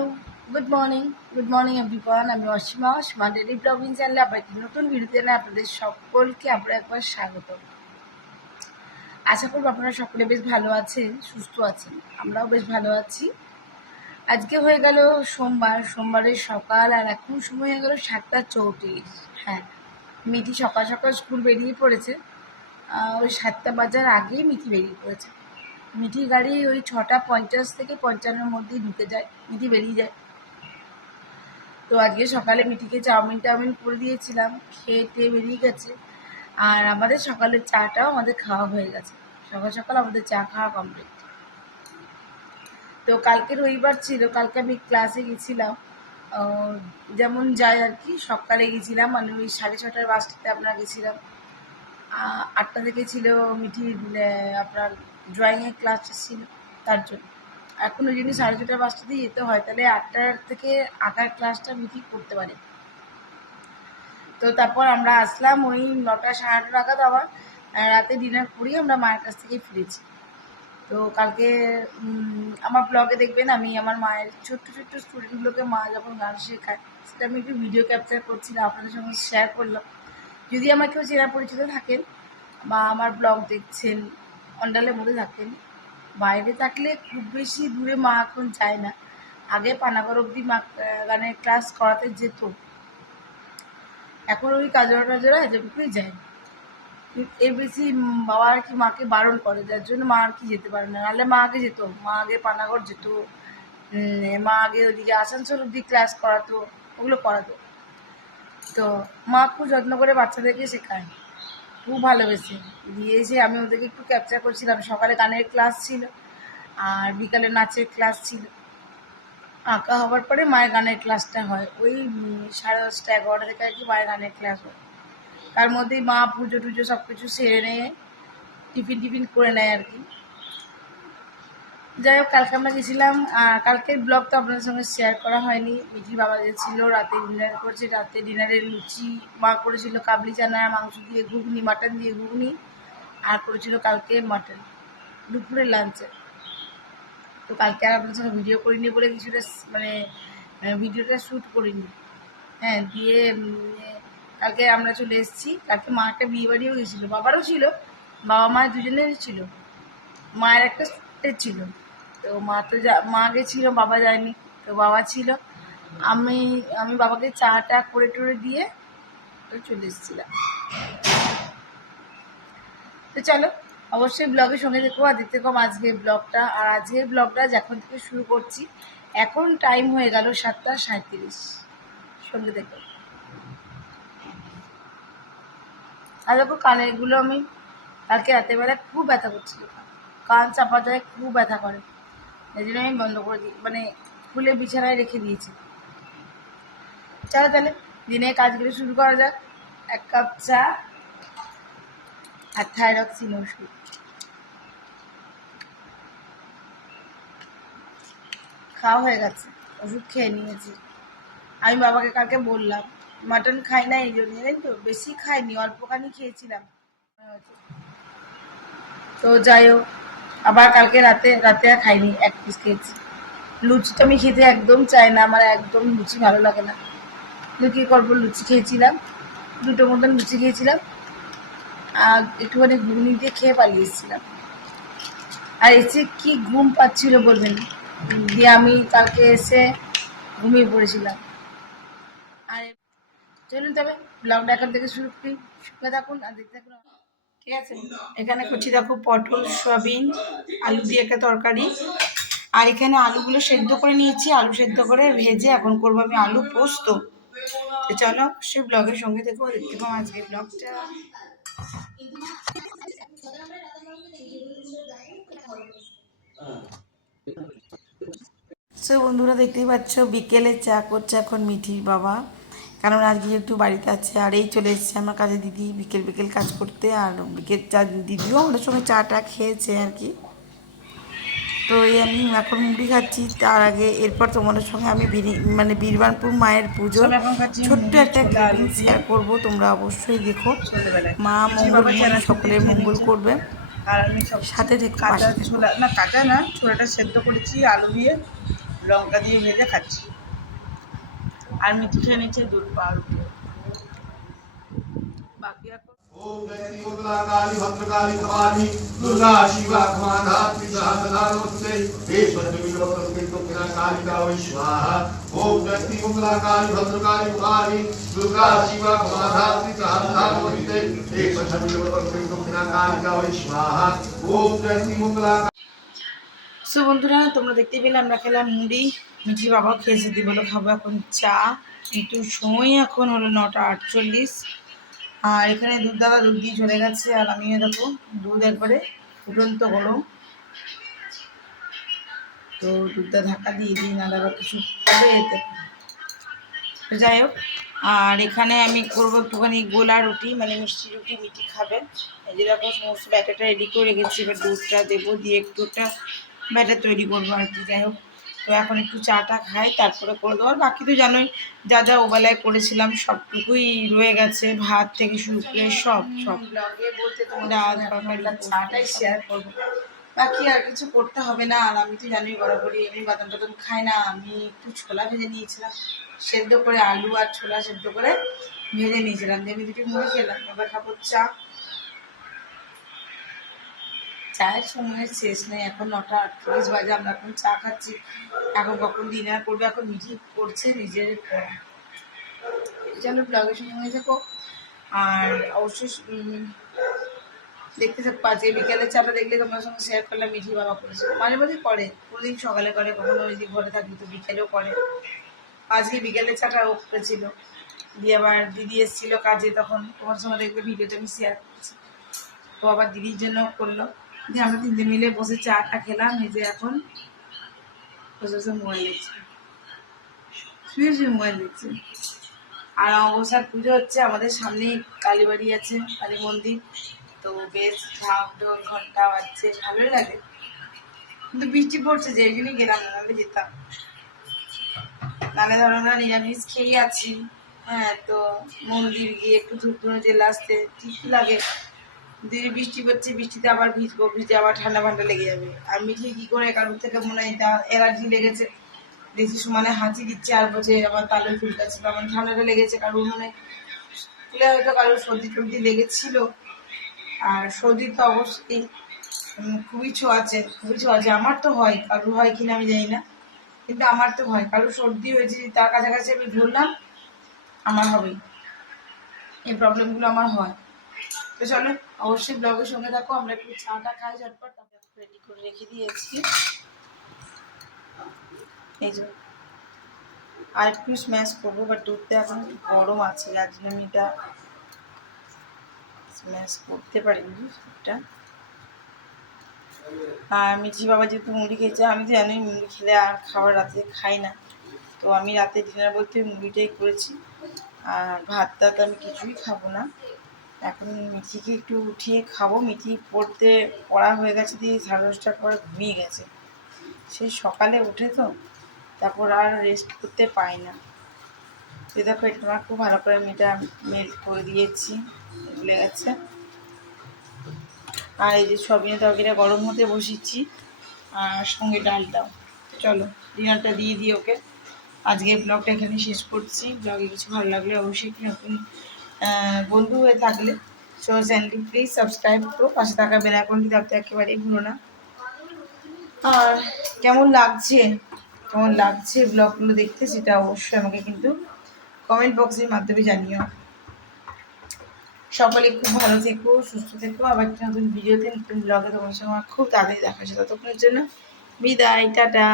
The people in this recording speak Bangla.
Hello, good morning everyone. আমি অসীমা ডেইলি ব্লগিং চ্যানেলে আবার একটি নতুন ভিডিওতে আপনাদের সকলকে আবার একবার স্বাগত। আশা করব আপনারা সকলে বেশ ভালো আছেন, সুস্থ আছেন। আমরাও বেশ ভালো আছি। আজকে হয়ে গেল সোমবারের সকাল, আর এখন সময় হয়ে গেল 7:34। হ্যাঁ, মিঠি সকাল সকাল স্কুল বেরিয়ে পড়েছে। ওই 7টা বাজার আগেই মিঠি বেরিয়ে পড়েছে। মিঠির গাড়ি ওই 6:50 থেকে 55-এর মধ্যেই ঢুকে যায়, মিঠি বেরিয়ে যায়। তো আজকে সকালে মিঠিকে চাউমিন করে দিয়েছিলাম, খেয়ে বেরিয়ে গেছে। আর আমাদের সকালের চাটাও আমাদের খাওয়া হয়ে গেছে। সকাল সকাল আমাদের চা খাওয়া কমপ্লিট। তো কালকে রবিবার ছিল, কালকে আমি ক্লাসে গেছিলাম। যেমন যাই আর কি, সকালে গেছিলাম, মানে ওই 6:30টার বাসটাতে আপনার গেছিলাম। 8টা থেকে ছিল মিঠির আপনার ড্রয়িংয়ের ক্লাসটা ছিল, তার জন্য। এখন ওই জন্য 6:30টার বাসটাতেই যেতে হয়, তাহলে 8টার থেকে আঁকার ক্লাসটা মিঠি করতে পারে। তো তারপর আমরা আসলাম ওই 9টা 9:30 নাগাদ। আবার রাতে ডিনার করেই আমরা মায়ের কাছ থেকে ফিরেছি। তো কালকে আমার ব্লগে দেখবেন আমি আমার মায়ের ছোট্ট ছোট্ট স্টুডেন্টগুলোকে মা যখন গান শেখায়, সেটা আমি একটু ভিডিও ক্যাপচার করছিলাম, আপনাদের সঙ্গে শেয়ার করলাম। যদি আমার কেউ চেনা পরিচিত থাকেন বা আমার ব্লগ দেখছেন, অন্ডালের মধ্যে থাকেন, বাইরে থাকলে খুব বেশি দূরে মা এখন যায় না। আগে পানাগড় অবধি মা গানের ক্লাস করাতে যেত, এখন ওই কাজরা এতটুকুই যায়। এর বেশি বাবা আর কি মাকে বারণ করে, যার জন্য মা আর কি যেতে পারে না। নাহলে মা আগে যেত, মা আগে পানাগড় যেত, মা আগে ওদিকে আসানসোল অবধি ক্লাস করাতো, ওগুলো করাতো। তো মা খুব যত্ন করে বাচ্চাদেরকে শেখায়, খুব ভালোবেসে দিয়েছে। আমি ওদেরকে একটু ক্যাপচার করছিলাম। সকালে গানের ক্লাস ছিল আর বিকালে নাচের ক্লাস ছিল। আঁকা হওয়ার পরে মায়ের গানের ক্লাসটা হয় ওই 10:30 11টা থেকে আর কি মায়ের গানের ক্লাস হয়। তার মধ্যেই মা পুজো টুজো সব কিছু সেরে নেয়, টিফিন করে নেয় আর কি। যাই হোক, কালকে আমরা গেছিলাম। কালকের ব্লগ তো আপনাদের সঙ্গে শেয়ার করা হয়নি। মিঠি বাবা ছিল, রাতে ডিনার করছে। রাতে ডিনারে লুচি মা করেছিল, কাবলি চানা মাংস দিয়ে ঘুগনি, মাটন দিয়ে ঘুগনি, আর করেছিল কালকে মাটন দুপুরের লাঞ্চে। তো কালকে আর আপনাদের সঙ্গে ভিডিও করিনি বলে কিছুটা মানে ভিডিওটা শ্যুট করিনি। হ্যাঁ, দিয়ে কালকে আমরা চলে এসেছি। কালকে মা একটা বিয়ে বাড়িও গেছিলো, বাবারও ছিল, বাবা মা দুজনেরই ছিল, মায়ের একটা ছিল। তো মা গেছিল, বাবা যায়নি। তো বাবা ছিল, আমি বাবাকে চাটা করে টরে দিয়ে চলে এসেছিলাম। তো চলো, অবশ্যই ব্লগের সঙ্গে দেখো আর দেখতে কম আজকের ব্লগটা। আর আজকের ব্লগটা যখন থেকে শুরু করছি, এখন টাইম হয়ে গেল 7:37। সঙ্গে দেখো। আর দেখো, কানেরগুলো আমি কালকে রাতেরবেলা খুব ব্যথা করছিল, কান চাপা যায়, খুব ব্যথা করে, এই জন্য আমি বন্ধ করে দিই, মানে খুলে বিছানায় রেখে দিয়েছি। চলো তাহলে দিনের কাজগুলো শুরু করা যাক। 1 কাপ চা আর থাইরক্সিন ওষুধ খাওয়া হয়ে গেছে, ওষুধ খেয়ে নিয়েছি। আমি বাবাকে কালকে বললাম মাটন খাই না, এই জন্য জানেন তো, বেশি খাইনি, অল্পখানি খেয়েছিলাম। তো যাই হোক, আবার কালকে রাতে আর খাইনি, 1 পিস খেয়েছি। লুচি তো আমি খেতে একদম চাই না, আমার একদম লুচি ভালো লাগে না। তো কী করবো, লুচি খেয়েছিলাম, 2টো মতন লুচি খেয়েছিলাম, আর একটুখানি ঘুগনি দিয়ে খেয়ে পালিয়ে এসেছিলাম। আর এসে কি ঘুম পাচ্ছিল বলবেন, দিয়ে আমি কালকে এসে ঘুমিয়ে পড়েছিলাম। আর চলুন তবে ব্লগটা এখন থেকে শুরু করি, শুনে থাকুন আর দেখতে থাকুন। ঠিক আছে, এখানে করছি দেখো পটল সয়াবিন আলু দিয়ে একটা তরকারি। আর এখানে আলুগুলো সেদ্ধ করে নিয়েছি, আলু সেদ্ধ করে ভেজে এখন করবো আমি আলু পোস্ত। তো চলো সেই ব্লগের সঙ্গে দেখো, দেখতে পাবো আজকের ব্লগটা। সো বন্ধুরা, দেখতেই পাচ্ছ বিকেলে চা করছে এখন মিঠির বাবা, কারণ আজকে একটু বাড়িতে আছে। আর এই চলে এসেছে আমার কাজে দিদি বিকেল কাজ করতে। আর বিকেল চা দিদিও আমাদের সঙ্গে চাটা খেয়েছে আর কি। তো এই আমি এখন মুড়ি খাচ্ছি। তার আগে এরপর তোমাদের সঙ্গে আমি মানে বীরবানপুর মায়ের পুজো ছোট্ট একটা ক্লিপিং শেয়ার করবো, তোমরা অবশ্যই দেখো। মা মঙ্গল সকলের মঙ্গল করবে। আর আমি সব সাথে দেখো, কাঁচা ছোলা না, কাঁচা না, ছোলাটা সেদ্ধ করেছি আলু দিয়ে, লঙ্কা দিয়ে ভেজে খাচ্ছি। আর মিঠি খেয়ে নিচ্ছে দুধ পাউরুটি। বাকি এখন ओम जयति मंगला काली भद्रकाली भवानी दुर्गा शिवा क्षमाधात्री सदा नमस्ते हे पंचमी दुर्गा कालिका वै स्वाहा ओम जयति मंगला काली भद्रकाली भवानी दुर्गा शिवा क्षमाधात्री सदा नमस्ते हे पंचमी दुर्गा कालिका वै स्वाहा ओम जयति मंगला। সো বন্ধুরা, তোমরা দেখতেই পেলে আমরা খেলাম মুড়ি, মিঠি বাবাও খেয়েছে, দি বলো খাবো এখন চা। কিন্তু সময় এখন হলো 9:48। আর এখানে দুধ দাদা দুধ দিয়ে চলে গেছে, আর আমিও দেখো দুধ একবারে ফুটন্ত গরম, তো দুধটা ঢাকা দিয়ে দিই, না দাদা কিছু করে যেতে। তো যাই হোক, আর এখানে আমি করবো একটুখানি গোলা রুটি, মানে মিষ্টি রুটি, মিঠি খাবে। এই যে দেখো সমস্ত ব্যাটারটা রেডি করে রেখেছি, এবার দুধটা দেবো, দিয়ে একটু একটা ব্যাটার তৈরি করবো আর কি। যাই হোক, তো এখন একটু চাটা খাই, তারপরে করে দেবো। আর বাকি তো জানোই, যা যা ওবেলায় করেছিলাম সবটুকুই রয়ে গেছে, ভাত থেকে শুরু করে সব ব্লগে বলতে ডাল তরকারি চাটাই শেয়ার করবো, বাকি আর কিছু করতে হবে না। আর আমি তো জানি বরাবরই আমি বাদাম টাদাম খাই না। আমি একটু ছোলা ভেজে নিয়েছিলাম, সেদ্ধ করে আলু আর ছোলা সেদ্ধ করে ভেজে নিয়েছিলাম, দিয়ে আমি দুটি মুড়ি খেলাম। এবার খাবো চা। চায়ের সময়ের শেষ নেই, এখন 9:48 বাজে, আমরা এখন চা খাচ্ছি। এখন কখন ডিনার করবে, এখন মিঠি করছে নিজের চলো ব্লগের সঙ্গে থাকো। আর অবশ্যই দেখতে থাকবো। আজকে বিকেলের চাটা দেখলে তোমার সঙ্গে শেয়ার করলাম, মিঠি বাবা করেছে, মাঝে মাঝে করে, কোনোদিন সকালে করে, কখনো যদি ঘরে থাকি তো বিকেলেও করে। আজকে বিকেলের চাটা ও করেছিল, দিয়ে আবার দিদি এসেছিলো কাজে, তখন তোমার সঙ্গে দেখবে ভিডিওটা আমি শেয়ার করছি। তো আবার দিদির জন্য করলো, যে আমরা তিনজন মিলে বসে চাটা খেলাম। এই যে এখন বসে বসে মোবাইল দেখছি, শুয়ে শুয়ে মোবাইল দেখছি। আর অবসর পুজো হচ্ছে আমাদের সামনেই, কালীবাড়ি আছে, কালী মন্দির, তো বেশ ঢাক ঢোল ঘন্টা বাজছে, ভালোই লাগে। কিন্তু বৃষ্টি পড়ছে, যে এই জন্যই গেলাম না, নাহলে যেতাম। নাহলে ধরো আমরা নিরামিষ খেয়ে আছি, হ্যাঁ, তো মন্দির গিয়ে একটু ধূপ ধুনো জেলে আসতে ঠিক লাগে। যদি বৃষ্টি পড়ছে, বৃষ্টিতে আবার ভিজবো, ভিজে আবার ঠান্ডা ফান্ডা লেগে যাবে। আর মিঠি কি করে কারোর থেকে মনে হয় এটা অ্যালার্জি লেগেছে, বেশি সমানে হাঁচি দিচ্ছে, আর বলছে আবার তালে ফুলকাচ্ছিল, আমার ঠান্ডাটা লেগেছে, কারোর মানে হয়তো কারোর সর্দি টর্দি লেগেছিল। আর সর্দি তো অবশ্যই খুবই ছোঁয়াচে, খুবই ছোঁয়াচে। আমার তো হয়, কারোর হয় কিনা আমি জানি না, কিন্তু আমার তো হয়। কারোর সর্দি হয়েছে, তার কাছাকাছি আমি ধরলাম, আমার হবেই, এই প্রবলেমগুলো আমার হয়। তো চলো অবশ্যই ব্লগের সঙ্গে থাকো, আমরা একটু চাটা খাই ঝটপট, তারপর রেডি করে রেখে দিয়েছি। এই যে আর একটু স্ম্যাশ করবো, বাট দুধটা এখন একটু গরম আছে, যার জন্য আমি এটা স্ম্যাশ করতে পারিনি দুধটা। আর মিঠি বাবা যেহেতু মুড়ি খেয়েছে, আমি তো জানি মুড়ি খেলে আর খাবার রাতে খাই না, তো আমি রাতে ডিনার বলতে মুড়িটাই করেছি। আর ভাত টাত আমি কিছুই খাবো না, এখন মিঠিকে একটু উঠিয়ে খাবো। মিঠি পড়া হয়ে গেছে, দিয়ে 10:30টার পরে ঘুমিয়ে গেছে, সেই সকালে উঠে তো, তারপর আর রেস্ট করতে পাই না। তো দেখো এটা আমার খুব ভালো করে আমি এটা মেল্ট করে দিয়েছি, ভুলে গেছে। আর এই যে সবিনে তরকারিটা গরম হতে বসিয়েছি, আর সঙ্গে ডালটাও। চলো ডিনারটা দিয়ে দিই ওকে। আজকে ব্লগটা এখানে শেষ করছি। ব্লগে কিছু ভালো লাগলে অবশ্যই নতুন বন্ধু হয়ে থাকলে চ্যানেলটি প্লিজ সাবস্ক্রাইব করো, পাশে থাকা বেল আইকনটি দাবতে একেবারেই ভুলো না। আর কেমন লাগছে ব্লগগুলো দেখতে, সেটা অবশ্যই আমাকে কিন্তু কমেন্ট বক্সের মাধ্যমে জানিও। সকলে খুব ভালো থেকো, সুস্থ থেকো। আবার একটা নতুন ভিডিওতে, নতুন ব্লগে তোমার সঙ্গে আমার খুব তাড়াতাড়ি দেখা হচ্ছে। ততক্ষণের জন্য বিদায়, টাটা।